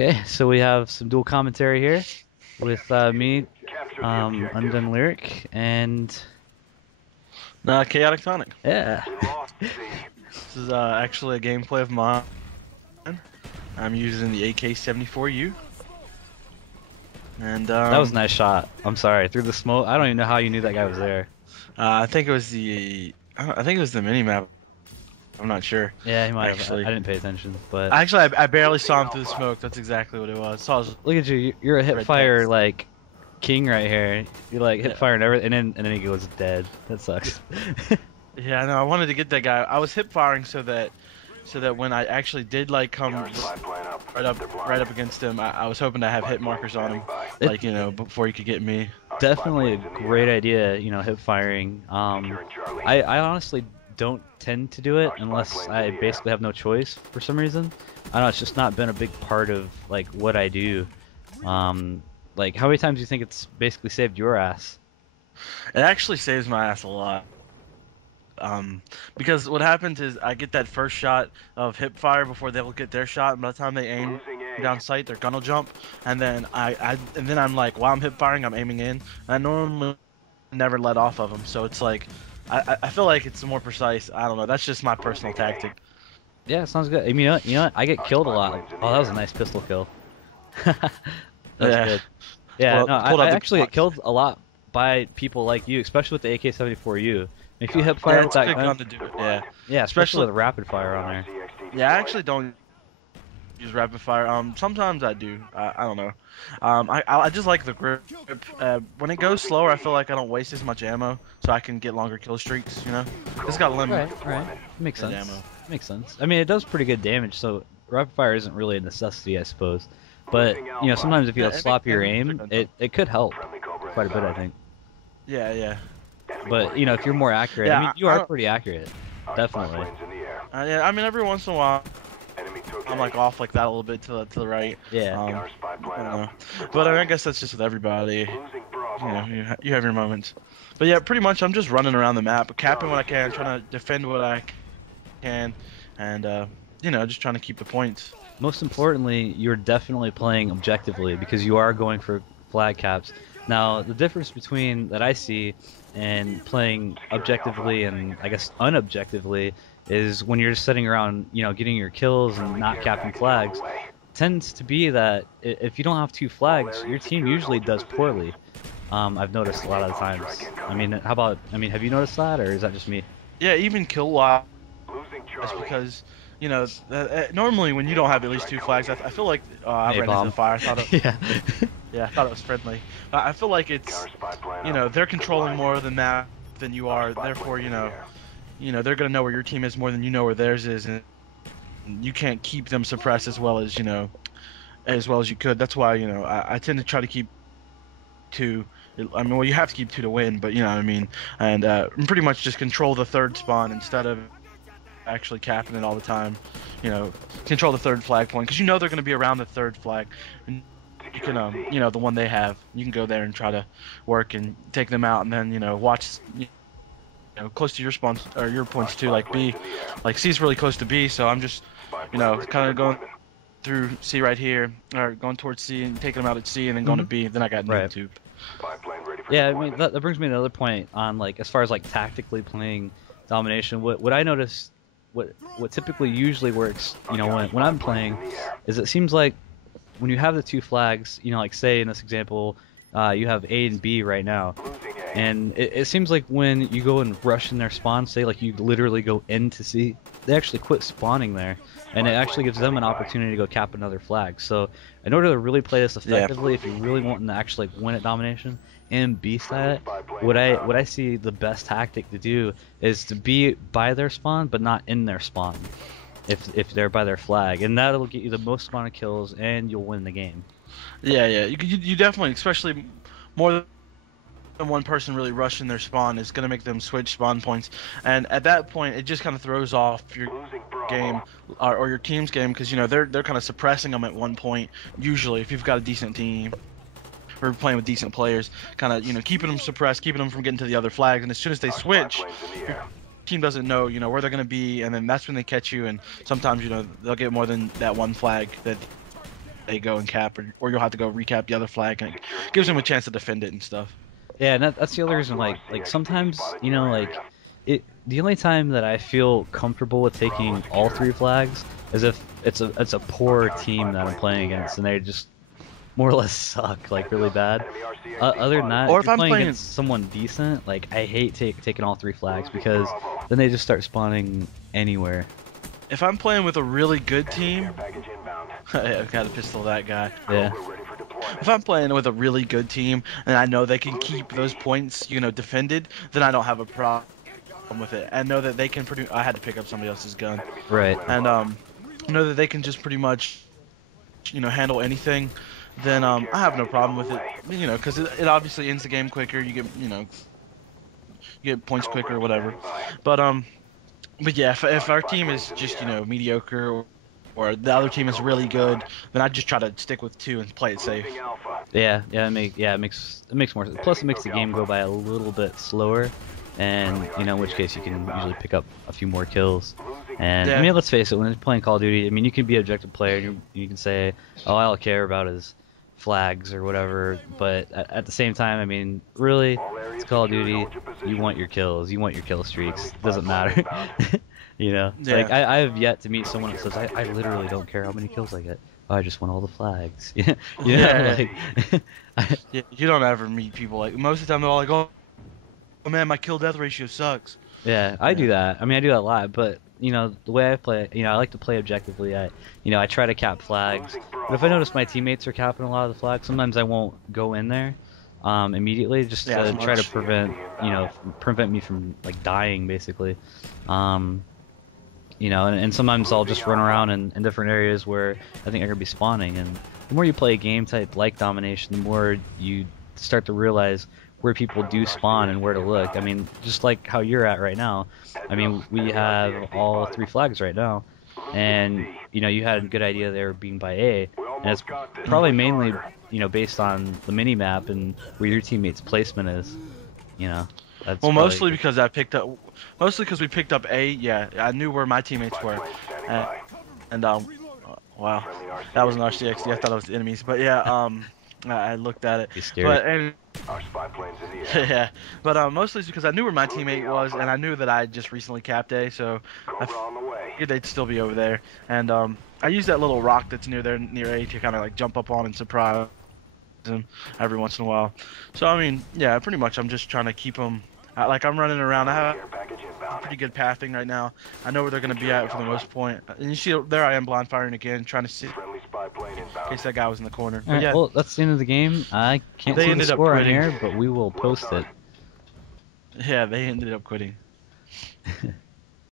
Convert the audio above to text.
Okay, so we have some dual commentary here with me, Undone Lyric, and Chaotic Tonic. yeah, This is actually a gameplay of mine. I'm using the AK-74U. And that was a nice shot. I'm sorry, through the smoke. I don't even know how you knew that guy was there. I think it was I think it was the mini map. I'm not sure. Yeah, he might have. Actually, I didn't pay attention, but I barely saw him through the smoke. That's exactly what it was. So I was look at you. You're a hip red fire text. like king right here. You're like hip fire and everything, and then he goes dead. That sucks. Yeah, no, I wanted to get that guy. I was hip firing so that when I actually did like come right up against him, I was hoping to have hit markers on him, like before he could get me. Definitely a great idea, hip firing. I honestly don't tend to do it unless I basically have no choice for some reason. I don't know, it's just not been a big part of like what I do. Like how many times do you think it's basically saved your ass? It actually saves my ass a lot. Because what happens is I get that first shot of hip fire before they'll get their shot, and by the time they aim down sight, they're gonna jump, and then I'm like, while I'm hip firing, I'm aiming in. I normally never let off of them, so it's like I feel like it's more precise. I don't know. That's just my personal tactic. Yeah, sounds good. I mean, you know what? I get killed a lot. Oh, that was a nice pistol kill. That's Yeah. good. Yeah, Well, no, pulled out I the actually get box. killed a lot by people like you, especially with the AK-74U. If you hip Yeah, fire with it's a that good gun, gun to do it. Yeah. yeah, especially Especially. with rapid fire on there. Yeah, I actually don't use rapid fire. Sometimes I do. I don't know. I just like the grip. When it goes slower, I feel like I don't waste as much ammo, so I can get longer kill streaks. It's got limit. Right. Makes sense. Ammo. Makes sense. I mean, it does pretty good damage, so rapid fire isn't really a necessity, I suppose. But sometimes if you have sloppier aim, it could help quite a bit, I think. Yeah. But if you're more accurate, Yeah, I mean, you are pretty accurate, definitely. Yeah, I mean, every once in a while, I'm like off like that a little bit to the right. Yeah. I don't know. But I guess that's just with everybody. You have your moments. But yeah, pretty much I'm just running around the map, capping what I can, trying to defend what I can, and just trying to keep the points. Most importantly, you're definitely playing objectively because you are going for flag caps. Now, the difference between that I see and playing objectively and I guess unobjectively is when you're just sitting around, getting your kills and not capping flags, tends to be that if you don't have two flags, your team usually does poorly. I've noticed a lot of the times. I mean, have you noticed that, or is that just me? Yeah, even kill wise, that's because normally when you don't have at least two flags, I feel like I ran into the fire. I thought it, Yeah. yeah, I thought it was friendly. I feel like it's they're controlling more than that than you are. Therefore, they're gonna know where your team is more than you know where theirs is, and you can't keep them suppressed as well as you could. That's why I tend to try to keep two. I mean, well, you have to keep two to win, but you know what I mean. And pretty much just control the third spawn instead of actually capping it all the time. Control the third flag point because they're going to be around the third flag. And you can, the one they have, you can go there and try to work and take them out, and then watch. Close to your spawns or your points too, like B, like C is really close to B, so I'm just, kind of going through C right here, or going towards C and taking them out at C, and then going to B. Then I got noob. Yeah, I mean that brings me to another point on like as far as like tactically playing domination. What I notice, what typically usually works, when I'm playing, is it seems like when you have the two flags, like say in this example, you have A and B right now. And it seems like when you go and rush in their spawn, say like you literally go into C, they actually quit spawning there, and it actually gives them an opportunity to go cap another flag. So in order to really play this effectively, if you really want to actually win at domination and beast at it, what I see the best tactic to do is to be by their spawn but not in their spawn, if they're by their flag, and that'll get you the most amount of kills and you'll win the game. Yeah, you definitely, especially more than one person really rushing their spawn is going to make them switch spawn points, and at that point it just kind of throws off your game or your team's game because they're kind of suppressing them at one point usually if you've got a decent team or playing with decent players, kind of keeping them suppressed, keeping them from getting to the other flags, and as soon as they switch, your team doesn't know where they're going to be, and then that's when they catch you, and sometimes they'll get more than that one flag that they go and cap, or you'll have to go recap the other flag, and it gives them a chance to defend it and stuff. Yeah, and that's the other reason. Like sometimes, you know, like the only time that I feel comfortable with taking all three flags is if it's a poor team that I'm playing against, and they just more or less suck, like really bad. Other than that, Or if if you're I'm playing playing, against someone decent, like I hate taking all three flags because then they just start spawning anywhere. if I'm playing with a really good team, I gotta pistol that guy. Yeah. If I'm playing with a really good team and I know they can keep those points, you know, defended, then I don't have a problem with it. I know that they can produce. I had to pick up somebody else's gun, Right. and I know that they can just pretty much, you know, handle anything. Then I have no problem with it, you know, because it obviously ends the game quicker. You get, you know, you get points quicker or whatever. But yeah, if our team is just, you know, mediocre, or the other team is really good, then I just try to stick with two and play it safe. Yeah, it makes more sense. Plus, it makes the game go by a little bit slower, and you know, in which case you can usually pick up a few more kills. And Yeah. I mean, let's face it, when you're playing Call of Duty, I mean, you can be an objective player, and you can say, "Oh, all I care about is flags or whatever." But at the same time, I mean, really, it's Call of Duty. You want your kills, you want your kill streaks. Doesn't matter. You know, Yeah. like I have yet to meet someone that says, I literally don't care how many kills I get. Oh, I just want all the flags. You know, Yeah. like. Yeah, you don't ever meet people like, most of the time they're all like, oh man, my kill death ratio sucks. Yeah, I do that. I mean, I do that a lot, but you know, the way I play, you know, I like to play objectively. I try to cap flags. But if I notice my teammates are capping a lot of the flags, sometimes I won't go in there immediately just Yeah, to as try to much. prevent me from like dying, basically. And sometimes I'll just run around in different areas where I think I'm gonna be spawning. And the more you play a game type like Domination, the more you start to realize where people do spawn and where to look. I mean, just like how you're at right now. I mean, we have all three flags right now, and you know, you had a good idea there being by A, and it's probably mainly, you know, based on the mini map and where your teammates' placement is. You know, that's Well, probably- mostly because we picked up A. Yeah, I knew where my teammates were, and wow, that was an RCXD. I thought it was the enemies, but yeah, I looked at it. Be scary. But and yeah, but mostly it's because I knew where my teammate was, and I knew that I just recently capped A, so I figured they'd still be over there. And I used that little rock that's near A to kind of like jump up on and surprise him every once in a while. So I mean, yeah, pretty much I'm just trying to keep them. Like I'm running around. I have pretty good pathing right now. I know where they're gonna be at for the most point. And you see, there I am blind firing again, trying to see in case that guy was in the corner. But Alright, yeah, well, that's the end of the game. I can't They see the ended up score on quitting. here, but we will post it. yeah, they ended up quitting.